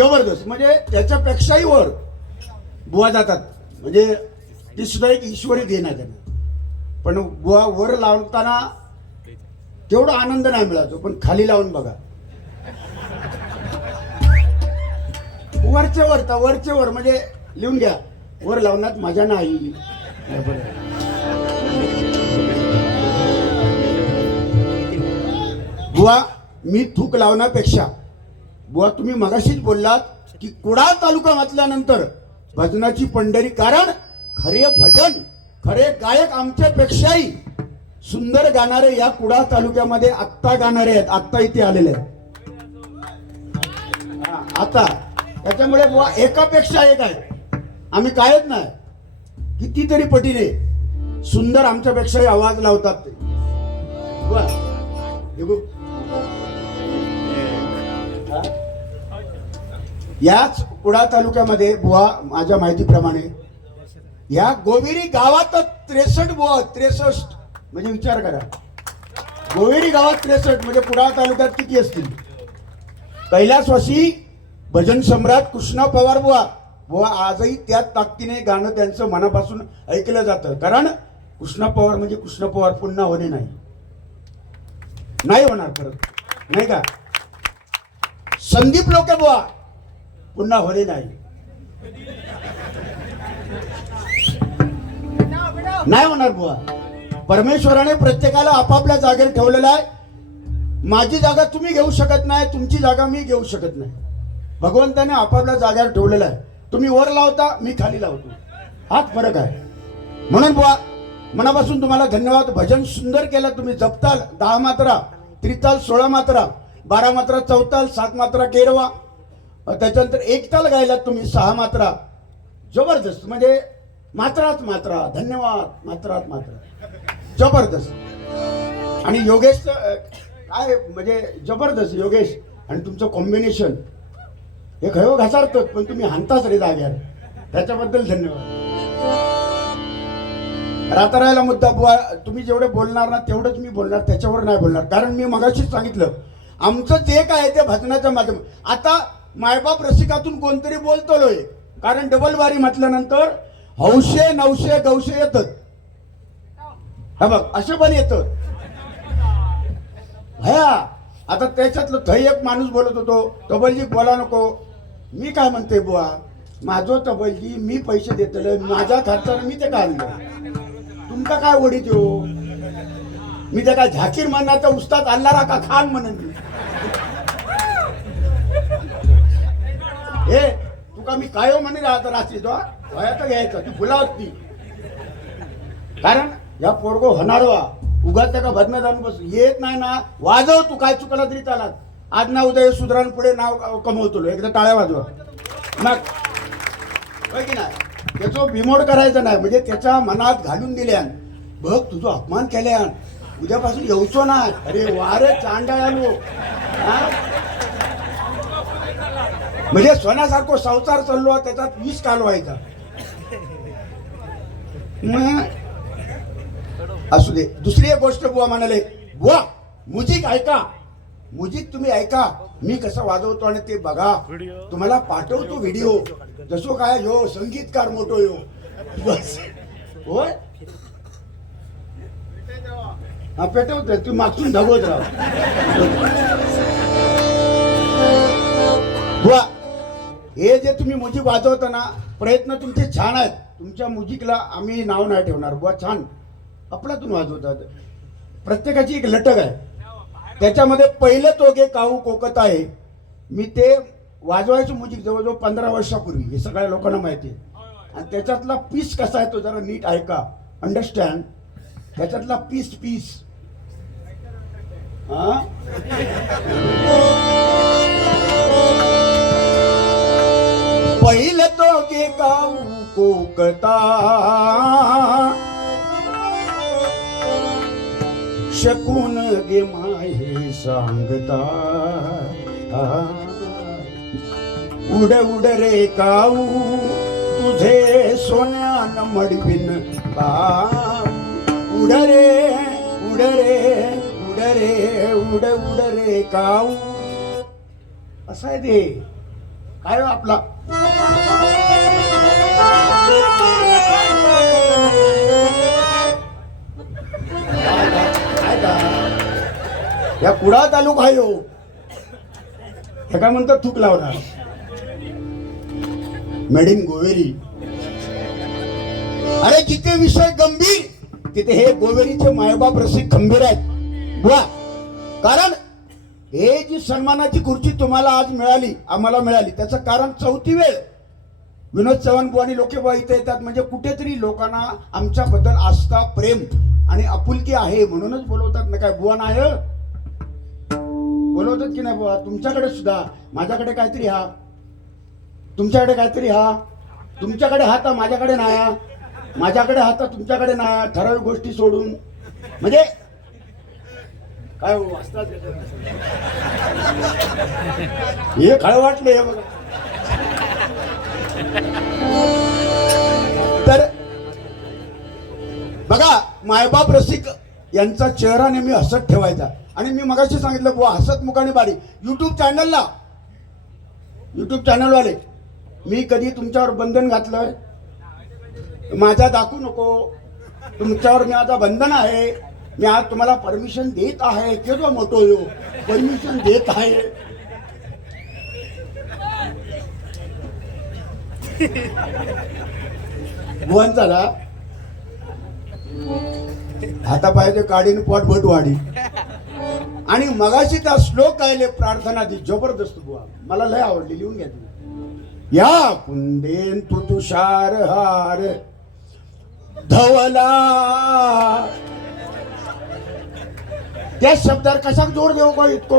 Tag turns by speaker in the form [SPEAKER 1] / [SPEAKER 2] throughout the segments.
[SPEAKER 1] जबरदस्त. म्हणजे त्याच्यापेक्षाही वर बुवा जातात. म्हणजे ती सुद्धा एक ईश्वरी देण आहे त्यांना. पण बुवा वर लावताना तेवढा आनंद नाही मिळायचो पण खाली लावून बघा. वरचे वर तर वरचे वर म्हणजे लिहून घ्या. वर लावण्यात मजा नाही. बुवा मी थूक लावण्यापेक्षा बुवा तुम्ही मगाशीच बोललात की कुडाळ तालुका म्हटल्यानंतर भजनाची पंढरी कारण खरे भजन खरे गायक आमच्यापेक्षाही सुंदर गाणारे या कुडाळ तालुक्यामध्ये आत्ता गाणारे आहेत आत्ता इथे आलेले आहेत. आता. त्याच्यामुळे बुवा एकापेक्षा एक आहे. आम्ही कायच नाही. कितीतरी पटीने सुंदर आमच्यापेक्षाही आवाज लावतात ते. बुवा, याच कुडाळ तालुक्यामध्ये बुवा माझ्या माहितीप्रमाणे या गोविरी गावातच त्रेसष्ट बुवा त्रेसष्ट म्हणजे विचार करा. गोवेरी गावात त्रेसष्ट म्हणजे कुडाळ तालुक्यात किती असतील? कैलासवासी भजन सम्राट कृष्णा पवार बुवा. बुवा आजही त्याच ताकदीने गाणं त्यांचं मनापासून ऐकलं जातं. कारण कृष्णा पवार म्हणजे कृष्ण पवार पुन्हा होणे नाही. नाही होणार परत. नाही का? संदीप लोक बुवा पुन्हा होणे नाही. नाही होणार बुवा. परमेश्वराने प्रत्येकाला आपापल्या जागेवर ठेवलेला आहे. माझी जागा तुम्ही घेऊ शकत नाही तुमची जागा मी घेऊ शकत नाही. भगवंताने आपापल्या जागेवर ठेवलेला आहे. तुम्ही वर लावता मी खाली लावतो. हाच फरक आहे. म्हणून बुवा मनापासून तुम्हाला धन्यवाद. भजन सुंदर केलं तुम्ही. जपताल दहा मात्रा त्रिताल सोळा मात्रा बारा मात्रा चौताल सात मात्रा केरवा. त्याच्यानंतर एक ताल गायलात तुम्ही सहा मात्रा. जबरदस्त. म्हणजे मात्रात मात्रा धन्यवाद मात्रात मात्रा. जबरदस्त. आणि योगेश काय म्हणजे जबरदस्त योगेश. आणि तुमचं कॉम्बिनेशन हे खरं घसारतं पण तुम्ही हाणताच रे जाग्यावर. त्याच्याबद्दल धन्यवाद. रातारायला मुद्दा बुवा तुम्ही जेवढे बोलणार ना तेवढंच मी बोलणार त्याच्यावर नाही बोलणार. कारण मी मगाशीच सांगितलं आमचं जे काय आहे ते भजनाच्या माध्यम आता मायबाप रसिकातून कोणतरी बोलतोय. कारण डबल बारी म्हटल्यानंतर हौशे नवशे गवशे येतात. हा बघ असे पण येतात. भया आता त्याच्यातलं थई एक माणूस बोलत होतो तबलजी बोला नको. मी काय म्हणते बुवा माझं तबलजी मी पैसे देतले माझ्या खर्चानं मी ते काढलं तुमका काय ओढी देऊ हो? मी त्या काय झाकीर म्हणण्याचा उस्ताद अल्लारा का खान म्हणन? हे तुका मी काय म्हणे राहत रात्री तो वयात घ्यायचा ती फुलावत ती कारण या पोरगो होणार वा उगाच त्या का भजनात जाऊन बस येत नाही ना वाजव तू काय चुकला तरी चालत आज ना उद्या सुधरान पुढे नाव कमवतो एकदा टाळ्या वाजवा. मग की नाही? त्याचं बिमोड करायचं नाही. म्हणजे त्याच्या मनात घालून दिल्यान. बघ तुझं अपमान केल्यान. उद्यापासून येऊचो ना अरे वारे चांडाळालो. हा? म्हणजे सोन्यासारखं संसार चाललो त्याच्यात वीस कालवायचा. मग असू दे. दुसरी एक गोष्ट बुवा म्हणाले बुवा मुजिक ऐका. मुजिक तुम्ही ऐका. मी कसं वाजवतो आणि ते बघा. तुम्हाला पाठवतो व्हिडिओ. जसो काय यो संगीतकार मोठो यो. बस. होय? हा पेटवतोय. तू मागून धगवत राहा. बुवा हे जे तुम्ही मुजिक वाजवता ना प्रयत्न तुमचे छान आहेत. तुमच्या मुजिकला आम्ही नाव नाही ठेवणार. बुवा छान. आपल्यातून वाजवतात. प्रत्येकाची एक लटक आहे. त्याच्यामध्ये पहिलं तोगे काऊ कोकत आहे. मी ते वाजवायचं मुजिक जवळजवळ पंधरा वर्षापूर्वी. हे सगळ्या लोकांना माहिती आहे. आणि त्याच्यातला पीस कसा आहे तो जरा नीट ऐका. अंडरस्टँड त्याच्यातला पीस पीस हा? पहिलं तो गे काऊ कोकता. शकून गे माहे सांगता. उड उड रे काऊ तुझे सोन्यान मडविन का उड रे उड रे उड रे उड उड रे काऊ. असं आहे ते. काय हो आपला? या कुडा तालुका आहे हो. हे काय म्हणतात? थूक लावणार. मेड इन गोवेरी. अरे जिथे विषय गंभीर तिथे हे गोवेरीचे मायबाप रसिक खंबीर आहेत. बुवा कारण हे जी सन्मानाची खुर्ची तुम्हाला आज मिळाली आम्हाला मिळाली त्याचं कारण चौथी वेळ. विनोद चव्हाण बुवानी आणि बुवा इथे येतात म्हणजे कुठेतरी लोकांना आमच्याबद्दल आस्था प्रेम आणि आपुलकी आहे म्हणूनच बोलवतात ना काय? बुवा नाही बोलवतात की नाही बुवा? तुमच्याकडे सुद्धा. माझ्याकडे काहीतरी हा. तुमच्याकडे काहीतरी हा. तुमच्याकडे हा तर माझ्याकडे नाही हा. माझ्याकडे हा तर तुमच्याकडे नाही ठराविक गोष्टी सोडून. म्हणजे काय हो, वाचतात हे खळ वाटले हे बघा. तर बघा मायबाप रसिक यांचा चेहरा नेहमी हसत ठेवायचा. आणि मी मगाशी सांगितलं बुवा हसत मुखाने बारी. युट्यूब चॅनलला युट्यूब चॅनलवाले मी कधी तुमच्यावर बंधन घातलंय? माझा दाखवू नको. तुमच्यावर मी आता बंधन आहे. मी आज तुम्हाला परमिशन देत आहे. केव्हा मोठो यो परमिशन देत आहे. बुवांचा ना हातापायाचे काढीन पोट भट वाढी. आणि मगाशी त्या श्लोक गायले प्रार्थना ती जबरदस्त बुवा. मला लय आवडली लिहून घ्या या कुंदेन तू तुषार हार धवला त्या शब्दावर कशाक जोर देऊ का इतको?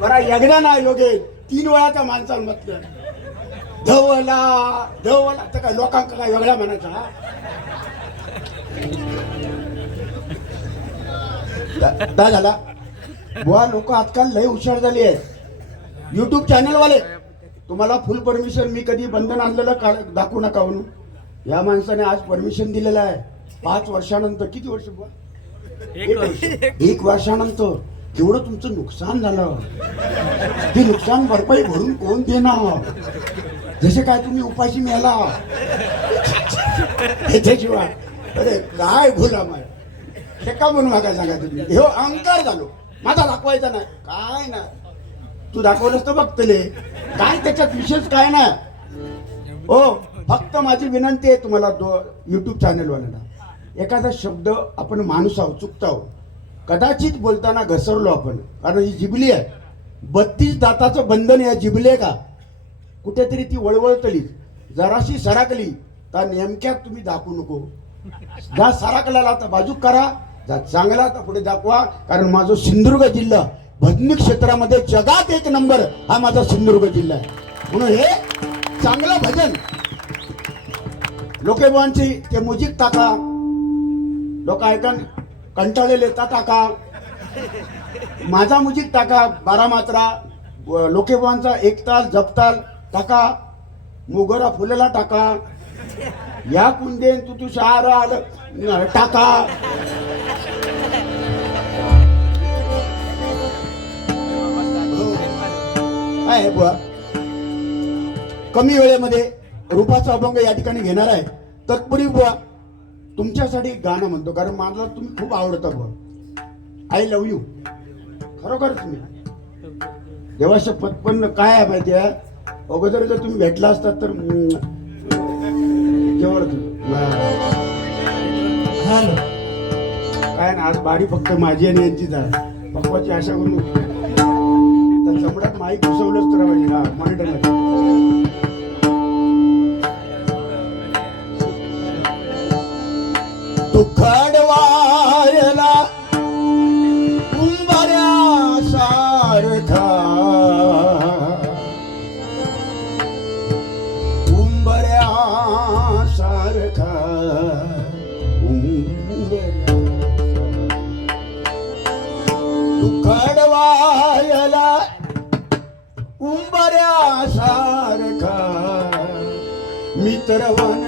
[SPEAKER 1] बरा यज्ञा ना योगे तीन वेळा त्या माणसाला म्हटलं. धवला धवला तर काय लोकांक काय वेगळ्या म्हणायचा काय झाला. बुवा लोक आजकाल लय हुशार झाली आहे युट्यूब चॅनलवाले तुम्हाला फुल परमिशन मी कधी बंधन आणलेलं का दाखवू नका म्हणून. या माणसाने आज परमिशन दिलेलं आहे. पाच वर्षानंतर किती वर्ष एक वर्ष. एक वर्षानंतर. केवढं तुमचं नुकसान झालं. ते नुकसान भरपाई भरून कोण देणार? जसे काय तुम्ही उपाशी मिळाला त्याच्याशिवाय. अरे काय गुलाम आहे हे का म्हणून नका सांगा तुम्ही? हे अहंकार झालो. माझा दाखवायचा नाही. काय नाही. तू दाखवलंस तर बघतले काय त्याच्यात विशेष काय नाही? हो फक्त माझी विनंती आहे तुम्हाला दो युट्यूब चॅनलवाल्यांना एखादा शब्द आपण माणूस आहोत चुकता आहोत कदाचित बोलताना घसरलो आपण. कारण ही जिबली आहे. बत्तीस दाताचं बंधन या जिबली आहे का? कुठेतरी ती वळवळतली. जराशी सराकली. तर नेमक्यात तुम्ही दाखवू नको. जा सराकला तर बाजूक करा. जा चांगला तर पुढे दाखवा. कारण माझा सिंधुदुर्ग जिल्हा भजनी क्षेत्रामध्ये जगात एक नंबर हा माझा सिंधुदुर्ग जिल्हा आहे. म्हणून हे चांगलं भजन. लोकेबांची ते मुजिक टाका. लोक ऐकन कंटाळे लेता टाका. माझा मुजिक टाका बारा मात्रा. व लोकेबांचा एक ताल जपताल टाका. मोगरा फुलेला टाका. या कुंदेन तू तू शहर आलं टाका. काय आहे बुवा? कमी वेळेमध्ये रूपाचा अभंग या ठिकाणी घेणार आहे. तत्पुरी बुवा तुमच्यासाठी गाणं म्हणतो कारण मला तुम्ही खूप आवडता बुवा. आय लव्ह यू खरोखर तुम्ही. देवा शपथ पण काय आहे माहिती आहे? अगोदर जर तुम्ही भेटला असतात तर जवळ
[SPEAKER 2] हॅलो
[SPEAKER 1] काय ना आज बारी फक्त माझी आणि यांचीच आहे पप्पाची आशा करून तर चमड्यात माईक घुसवलंच तर पाहिजे. हा मॉनिटरमध्ये तू उंबऱ्या सारखा. उंबऱ्या सारखा. उंबऱ्या तू खडवायला उंबऱ्या सारखा. मित्रवन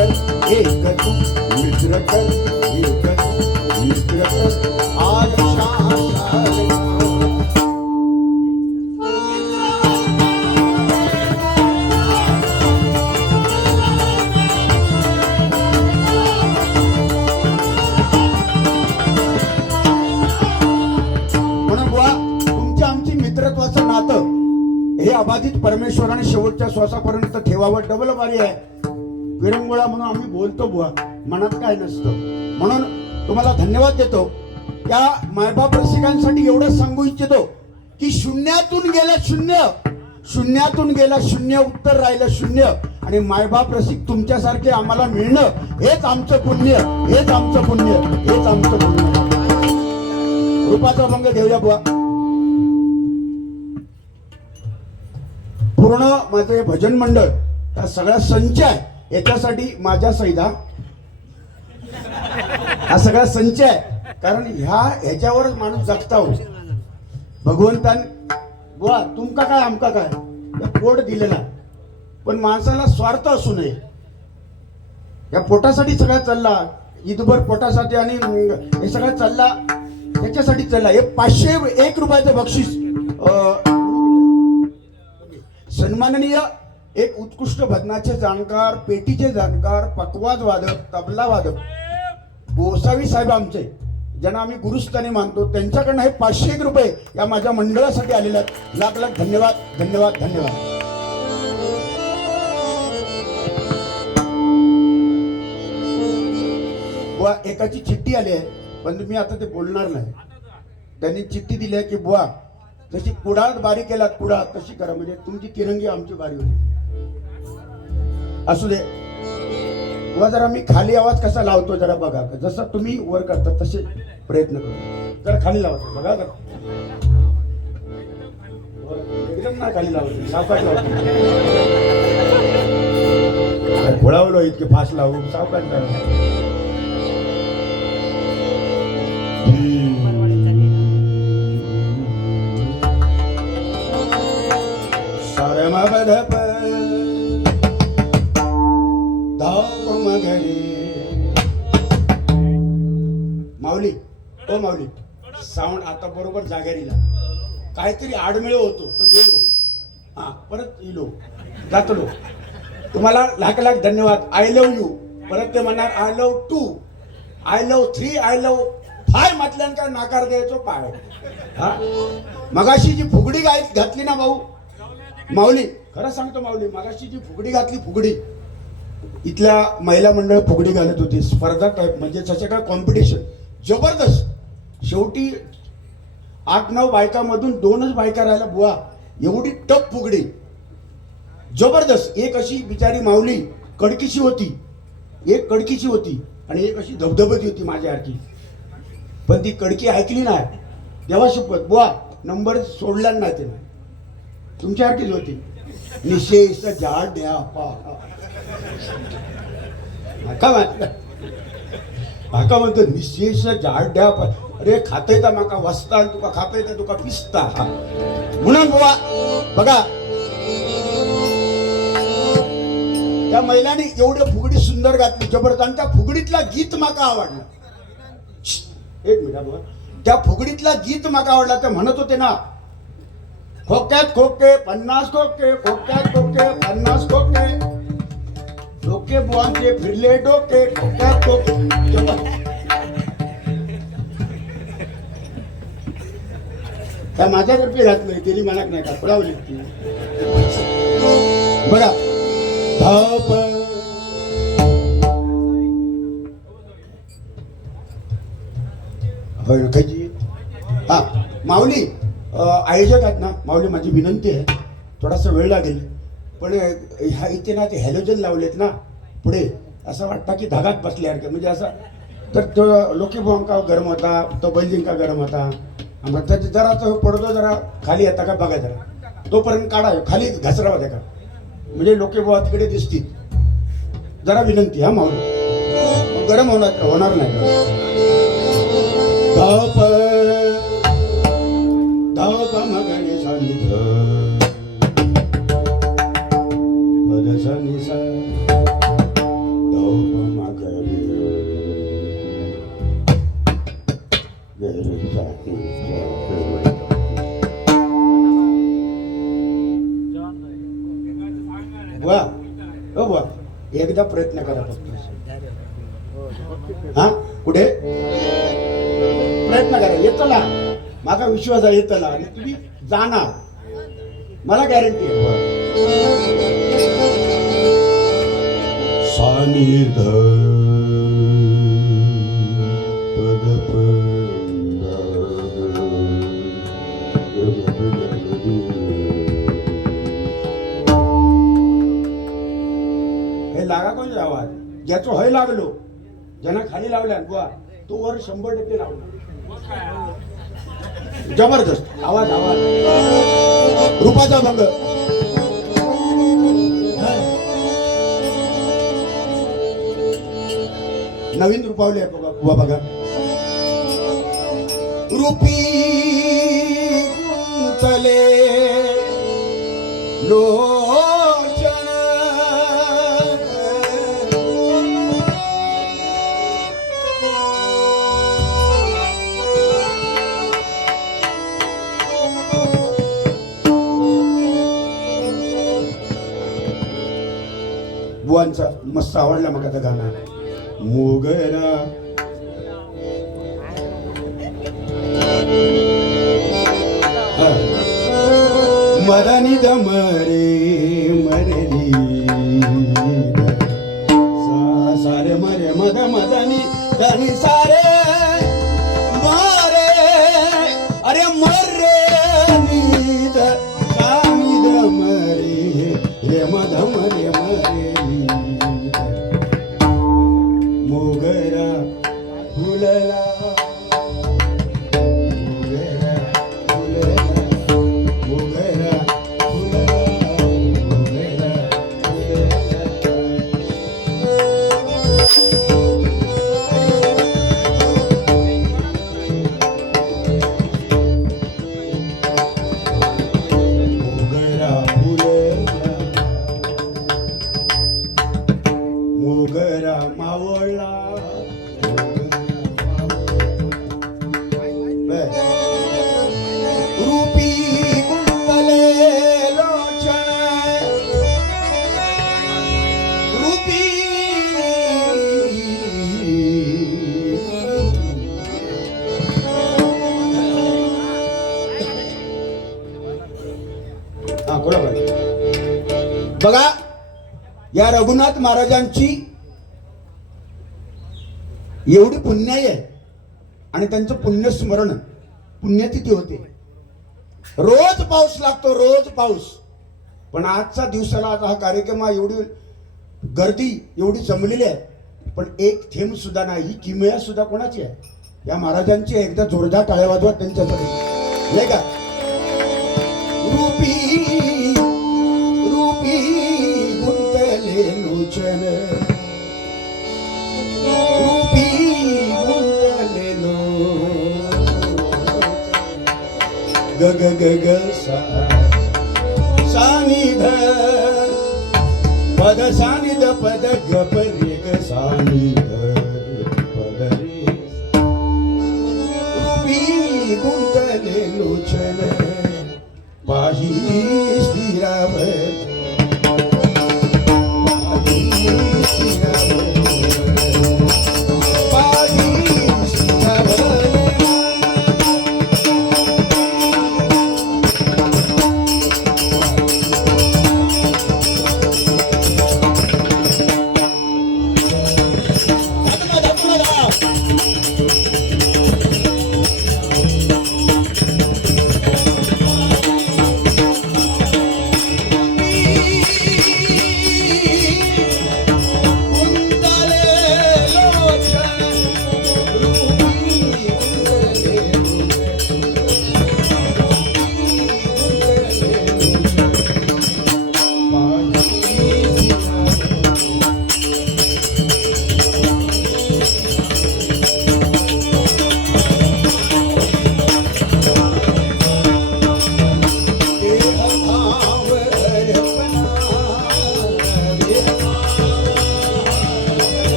[SPEAKER 1] कर एक तू मित्र कर एक मित्र कर मित्रत्वाचं नातं हे अबाधित परमेश्वराने शेवटच्या श्वासापर्यंत ठेवावं डबल बारी आहे. मनात नसतं. म्हणून तुम्हाला धन्यवाद देतो. त्या मायबाप रसिकांसाठी एवढं सांगू इच्छितो की शून्यातून गेलं शून्य. शून्यातून गेला शून्य उत्तर राहिलं शून्य. आणि मायबाप रसिक तुमच्यासारखे आम्हाला मिळणं हेच आमचं पुण्य हेच आमचं पुण्य हेच आमचं पुण्य. रूपाचा भंग घेऊया बुवा. पूर्ण माझे भजन मंडळ हा सगळा संच आहे याच्यासाठी माझ्या सहिता हा सगळा संच आहे. कारण ह्या ह्याच्यावरच माणूस जगता हो. भगवंतान बुवा तुमका काय आमका काय? या पोट दिलेला. पण माणसाला स्वार्थ असू नये. या पोटासाठी सगळा चालला. ईदभर पोटासाठी आणि हे सगळं चालला. त्याच्यासाठी चालला. हे पाचशे एक रुपयाचं बक्षीस अं, सन्माननीय एक उत्कृष्ट भजनाचे जाणकार पेटीचे जाणकार पकवाज वादक तबला वादक. गोसावी साहेब आमचे ज्यांना आम्ही गुरुस्थानी मानतो त्यांच्याकडनं हे पाचशे एक रुपये या माझ्या मंडळासाठी आलेले आहेत. लाख लाख धन्यवाद धन्यवाद धन्यवाद. बुवा एकाची चिठ्ठी आली आहे पण मी आता ते बोलणार नाही. त्यांनी चिठ्ठी दिली आहे की बुवा जशी कुडाळ बारी केलात कुडाळ तशी करा. म्हणजे तुमची तिरंगी आमची बारी होती. असू दे. बुवा जरा मी खाली आवाज कसा लावतो जरा बघा. जसं तुम्ही वर करता तसे प्रयत्न करू. जरा खाली लावतो बघा का एकदम ना खाली लावतो सावकाश लावतो घोळावलो इतके फास्ट लावू सावकाश लावू सरमबधप धावमगरे. माऊली ओ माऊली साऊंड आता बरोबर जागेरीला. काहीतरी आडमेळ होतो तो गेलो. हा परत इलो. जातलो. तुम्हाला लाख लाख धन्यवाद. आय लव यू परत ते म्हणणार I love two I love three I love five म्हटल्यान काय नाकार द्यायचो पाय. हा? मगाशी जी फुगडी गाय घातली ना भाऊ? माऊली खरं सांगतो माऊली मगाशी जी फुगडी घातली फुगडी इथल्या महिला मंडळ फुगडी घालत होती. स्पर्धा टाईप म्हणजे त्याच्या काय कॉम्पिटिशन जबरदस्त. शेवटी आठ नऊ बायकामधून दोनच बायका राहिल्या बुवा. एवढी टप फुगडी. जबरदस्त. एक अशी बिचारी माऊली कडकीची होती. एक कडकीची होती आणि एक अशी धबधबती होती माझ्यासारखी पण ती कडकी ऐकली नाही. देवा शपथ बुवा नंबर सोडला नाही तिने तुमच्यासारखीच होती. निशेष झाड द्या पा नका म्हाका म्हणतो निशेष झाड द्या अरे खातयता म्हाका वसता तुका खातयता तुका पिसता. म्हणून बाबा बघा. त्या महिलांनी एवढं फुगडी सुंदर घातली. जबरदस्त आणि त्या फुगडीतला गीत माका आवडला. एक मिनिट बुवा. त्या फुगडीतला गीत माका आवडला ते म्हणत होते ना खोक्यात खोके पन्नास खोके खोक्यात खोके पन्नास खोके. डोके बुवांचे फिरले डोके खोक्यात खोके. काय माझ्या माझ्यातर्फे घातलंय तिने मला नाही का पळावली ती बघा धाप होय हा माऊली. आयोजक आहेत ना माऊली माझी विनंती आहे थोडासा वेळ लागेल पण ह्या इथे ना ते हॅलोजन लावलेत ना पुढे असं वाटतं की धागात बसल्यासारखे म्हणजे असं तर तो लोकी का गरम होता तो बैलजिंका गरम होता मग त्याचे जरा तो पडतो जरा खाली येता का बघा जरा. तोपर्यंत काढा खाली घसरा होत्या का म्हणजे लोके बुवा तिकडे दिसतील. जरा विनंती हा माऊली. गरम होणार होणार नाही. एकदा प्रयत्न करा फक्त. हा. कुठे? प्रयत्न करा. येतला माझा विश्वास आहे येतला आणि तुम्ही जाणार. मला गॅरंटी आहे. सानिध ज्याचं हय लागलो ज्यांना खाली लावल्या बुवा तो वर शंभर टक्के लावला. जबरदस्त. आवाज आवाज. रूपाचा भंग. नवीन रुपावले आहे बघा बुवा बघा. रूपी गुंतले लोचन बुवांचा मस्त आवडला मग आता गाणं. मोगरा. मदानी दमरे. या रघुनाथ महाराजांची एवढी पुण्याई आहे आणि त्यांचं पुण्यस्मरण पुण्यतिथी होते. रोज पाऊस लागतो रोज पाऊस. पण आजचा दिवसाला आज हा कार्यक्रम एवढी गर्दी एवढी जमलेली आहे. पण एक थेंब सुद्धा नाही ही किमया सुद्धा कोणाची आहे? या महाराजांची एकदा जोरदार टाळ्या वाजवा त्यांच्यासाठी. नाही का? रूपी ग ग ग ग सानिध पद सानिध पद ग प ग सानिध पद रे रूपी गुंतले लोचन पाही स्थिरावर